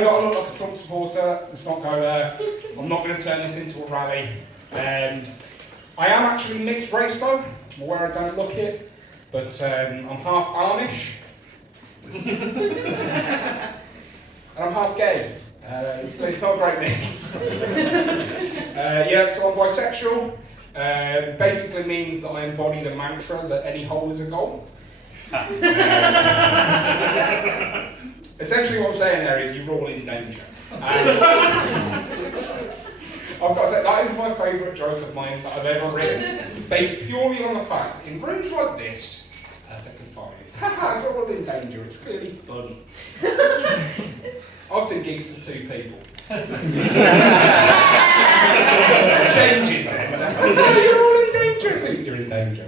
know that I look like a Trump supporter. Let's not go there. I'm not going to turn this into a rally. I am actually mixed race though. I'm aware I don't look it, but I'm half Amish. And I'm half gay. It's not a great mix. Yeah, so I'm bisexual. Basically means that I embody the mantra that any hole is a goal. Essentially what I'm saying there is you're all in danger. I've got to say, that is my favourite joke of mine that I've ever written, based purely on the fact, in rooms like this, perfectly fine, it's haha, you're all in danger, it's clearly fun. I've done gigs for 2 people. It changes then, so, you're all in danger, so you're in danger.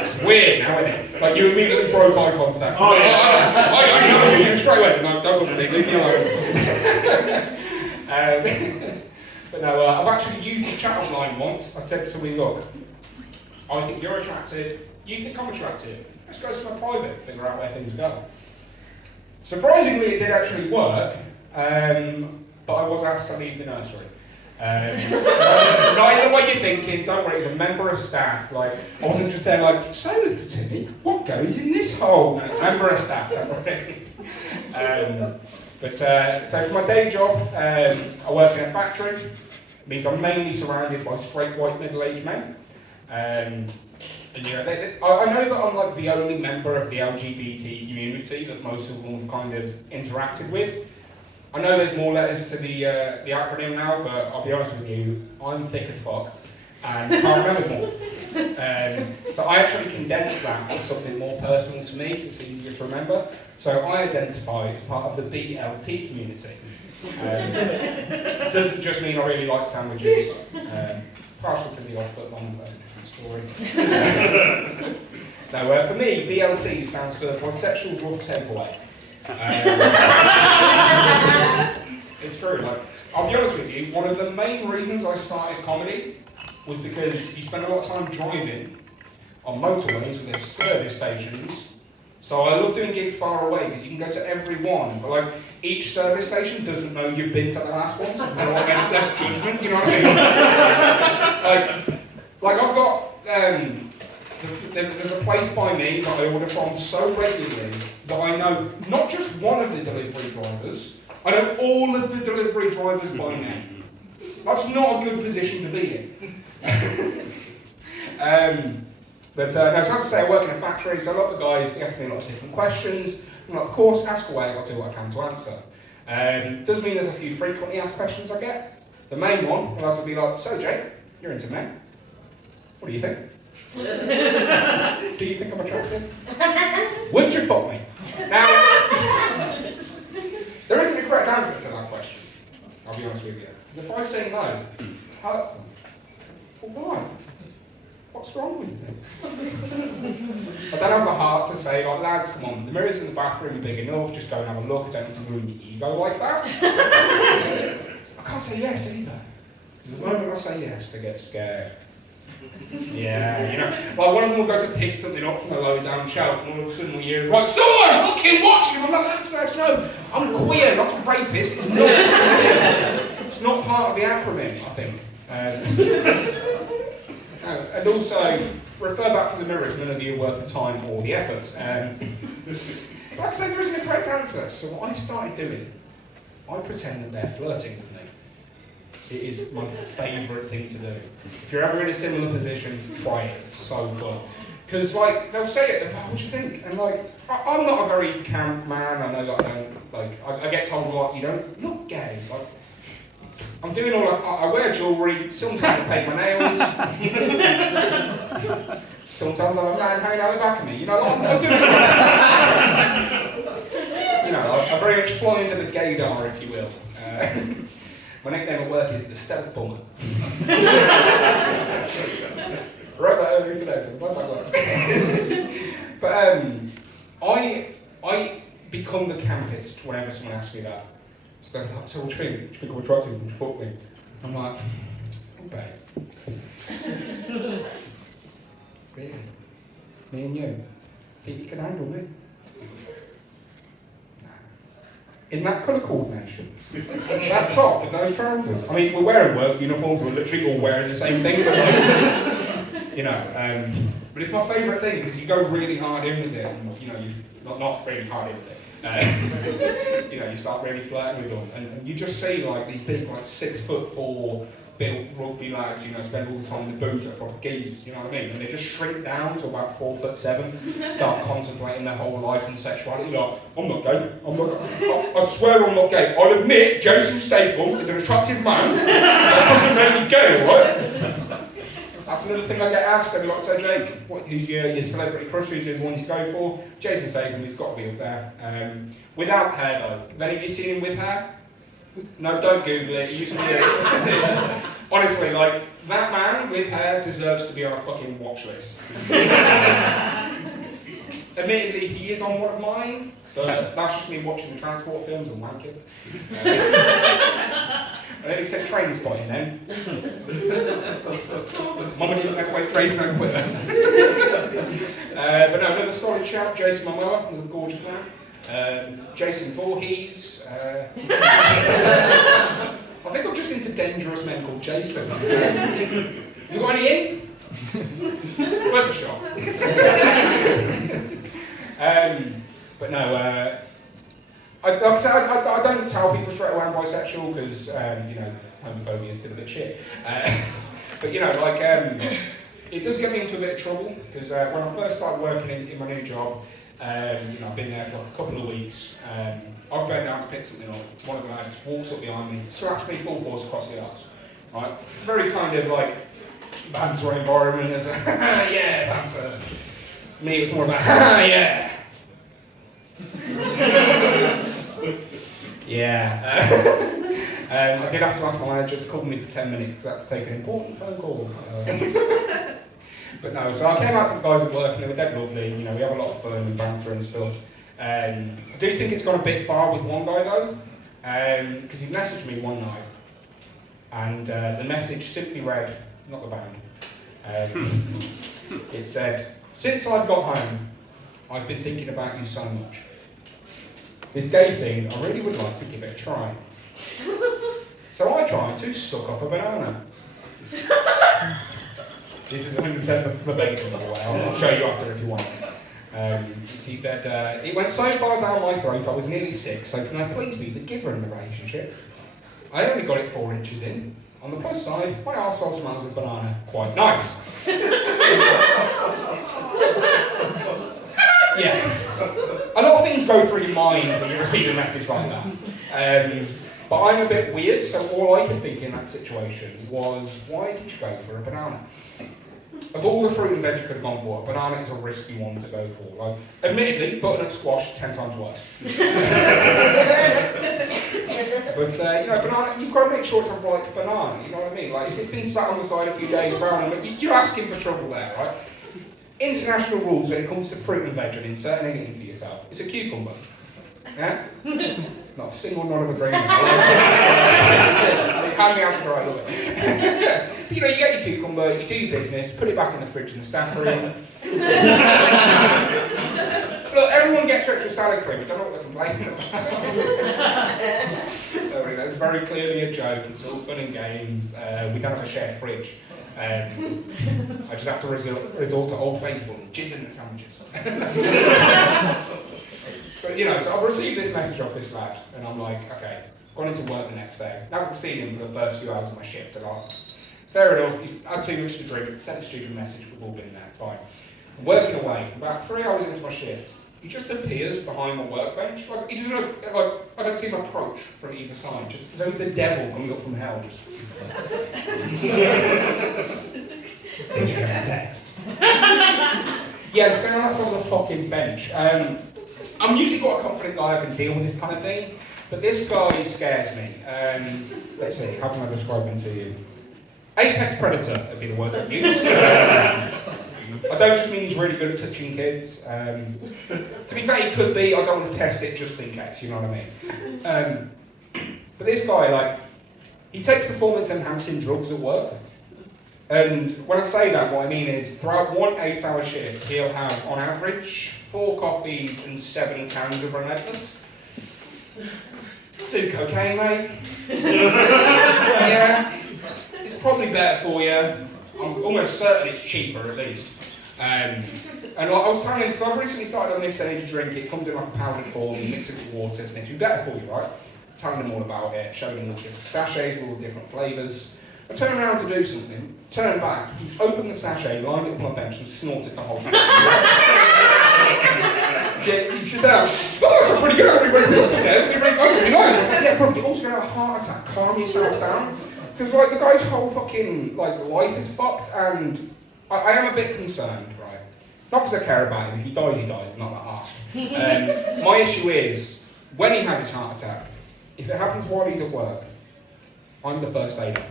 It's weird now, isn't it? Like, you immediately broke eye contact. Oh, yeah. I know you straight away. No, don't look at me, leave me alone. But no, I've actually used the chat online once. I said to somebody, look, I think you're attractive, you think I'm attractive. Let's go somewhere private, figure out where things go. Surprisingly, it did actually work, but I was asked to leave the nursery. Not in the way you're thinking, don't worry, it was a member of staff. Like, I wasn't just there like, so little Timmy, what goes in this hole? No, member of staff, don't worry. So for my day job, I work in a factory. It means I'm mainly surrounded by straight white middle-aged men. And you know, I know that I'm like the only member of the LGBT community that most of them have kind of interacted with. I know there's more letters to the acronym now, but I'll be honest with you, I'm thick as fuck and can't remember more. So I actually condensed that to something more personal to me, it's easier to remember. So I identify as part of the BLT community. It doesn't just mean I really like sandwiches. Partial to the off-foot one, that's a different story. No, for me, BLT stands for Bisexuals Love Takeaway. It's true, like, I'll be honest with you, one of the main reasons I started comedy was because you spend a lot of time driving on motorways with their service stations. So I love doing gigs far away because you can go to every one, but like each service station doesn't know you've been to the last one, so they're all getting less judgment, you know what I mean? like I've got, there's a place by me that I order from so regularly that I know not just one of the delivery drivers, I know all of the delivery drivers by name. That's not a good position to be in. No, so as I say, I work in a factory, so a lot of the guys ask me a lot of different questions. I'm like, of course, ask away, I'll do what I can to answer. Does mean there's a few frequently asked questions I get. The main one will have to be like, so Jake, you're into men. What do you think? Do you think I'm attractive? Would you fuck me? Now, there isn't a correct answer to that question, I'll be honest with you. Because if I say no, it hurts them. Well, why? What's wrong with me? I don't have the heart to say, like, lads, come on, the mirrors in the bathroom are big enough, just go and have a look, I don't need to ruin your ego like that. I can't say yes either. Because the moment I say yes, they get scared. Yeah, you know, like one of them will go to pick something up from the low down shelf and all of a sudden we'll hear, right, someone fucking watch him! I'm like, lads, no, I'm queer, not a rapist, it's not something. It's not part of the acronym, I think. And also, refer back to the mirrors, none of you are worth the time or the effort. Like I say, there isn't a correct answer, so what I started doing, I pretend that they're flirting with me. It is my favourite thing to do. If you're ever in a similar position, try it, it's so fun. Because like, they'll say it, they're like, what do you think? And like, I'm not a very camp man, I know that I don't, like, I get told a lot, you don't look gay. Like, I'm doing all that, I wear jewellery, sometimes I paint my nails. Sometimes I'm a man hanging out the back of me, you know, I'm doing all that. You know, I very much fly into the gaydar, if you will. My nickname at work is the Stealth Bomber. Wrote that earlier today, so I'm glad that worked. But I become the campist whenever someone asks me that. So they're like, so what do you think? Do you think I'm attractive? Would you fuck me? I'm like, oh babes. Really? Me and you? Think you can handle me? Nah. in that colour coordination. That top with those trousers. I mean, we're wearing work uniforms, we're literally all wearing the same thing, but like, you know, but it's my favourite thing because you go really hard in with it, and, you know, not really hard in with it. You know, you start really flirting with them, and you just see like these big, like 6'4" built rugby lads, you know, spend all the time in the booth at proper geezers, you know what I mean? And they just shrink down to about 4'7", start contemplating their whole life and sexuality. Like, I'm not gay. I swear I'm not gay. I'll admit Jason Statham is an attractive man. That doesn't make me gay, alright? That's another thing I get asked. They'll be like, so Jake, who's your celebrity crush? Who's the one you go for? Jason Statham, he's got to be up there. Without hair though. Have any of you seen him with hair? No, don't Google it. He used to be honestly, like, that man with hair deserves to be on a fucking watch list. Admittedly, he is on one of mine, but that's just me watching the transport films and wanking. I think he said train spotting then. Mama didn't know wait, trains no quitter. But no, another solid shout, Jason Momoa, another gorgeous man. Jason Voorhees. I think I'm just into dangerous men called Jason. You got any in? Worth a shot. But no, like I said, I don't tell people straight away I'm bisexual because, you know, homophobia is still a bit shit. But you know, like, it does get me into a bit of trouble because when I first started working in my new job, you know, I've been there for like a couple of weeks. I've bent down to pick something up. One of the lads walks up behind me, slaps me full force across the arse. Right? It's very kind of like banter environment. It's a yeah, banter. Me, it was more about yeah. Yeah. I did have to ask my manager to call me for 10 minutes because I had to take an important phone call. But no, so I came out to the guys at work and they were dead lovely, you know, we have a lot of fun and banter and stuff. I do think it's gone a bit far with one guy though, because he messaged me one night, and the message simply read, not the band, it said, "Since I've got home, I've been thinking about you so much. This gay thing, I really would like to give it a try. So I tried to suck off a banana." This is 100% verbatim, by the way. I'll show you after if you want. He said, "It went so far down my throat, I was nearly sick, so can I please be the giver in the relationship? I only got it 4 inches in. On the plus side, my arsehole smells of banana. Quite nice." Yeah. A lot of things go through your mind when you receive a message like that. But I'm a bit weird, so all I could think in that situation was, why did you go for a banana? Of all the fruit and veg you could have gone for, a banana is a risky one to go for. Like, admittedly, butternut squash 10 times worse. But you know, banana, you've got to make sure it's a right banana. You know what I mean? Like, if it's been sat on the side a few days brown, you're asking for trouble there, right? International rules when it comes to fruit and veg and inserting it into yourself. It's a cucumber. Yeah? Not a single nod of agreement. Hand me out to dry, I love it. You know, you get your cucumber, you do your business, put it back in the fridge in the staff room. Look, everyone gets extra salad cream, I don't know what they're complaining about. Don't worry, that's very clearly a joke, it's all fun and games. We don't have a shared fridge. I just have to resort to Old Faithful and jizz in the sandwiches. But you know, so I've received this message off this lad, and I'm like, okay, gone into work the next day. I haven't seen him for the first few hours of my shift, and fair enough, he had too much to drink, sent a stupid message, we've all been there, fine. I'm working away, about 3 hours into my shift, he just appears behind my workbench. Like, he doesn't, like, I don't see him approach from either side, just as though he's the devil coming up from hell, just. Did you get a text? Yeah, so that's on the fucking bench. I'm usually quite a confident guy, I can deal with this kind of thing, but this guy scares me. Let's see, how can I describe him to you? Apex predator would be the word I'd use. I don't just mean he's really good at touching kids. To be fair, he could be, I don't want to test it just in case, you know what I mean? But this guy, like, he takes performance enhancing drugs at work. And when I say that, what I mean is, throughout one 8-hour shift, he'll have, on average, 4 coffees and 7 cans of Relentless. do cocaine, mate. Yeah, it's probably better for you. I'm almost certain it's cheaper at least. And like I was telling him, because I've recently started on this energy drink, it comes in like a powdered form, you mix it with water, it's meant to be better for you, right? Telling them all about it, showing them all the different sachets with all the different flavours. I turn around to do something, turn back, he's opened the sachet, lined it up on a bench and snorted the whole thing. He's just out, oh, that's pretty good, we really good again, we really good, you know. I was like, yeah, bro, you're also going to have a heart attack, calm yourself down. Because like the guy's whole fucking like life is fucked, and I am a bit concerned, right? Not because I care about him, if he dies, I'm not that arsed. My issue is, when he has his heart attack, if it happens while he's at work, I'm the first aider.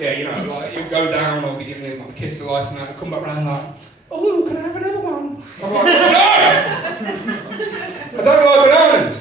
Yeah, you know, like he'll go down, I'll be giving him like a kiss of life and that, he'll come back round like, oh, can I have another one? I'm like, no! I don't like bananas!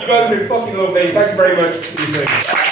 You guys have been fucking lovely, thank you very much, see you soon.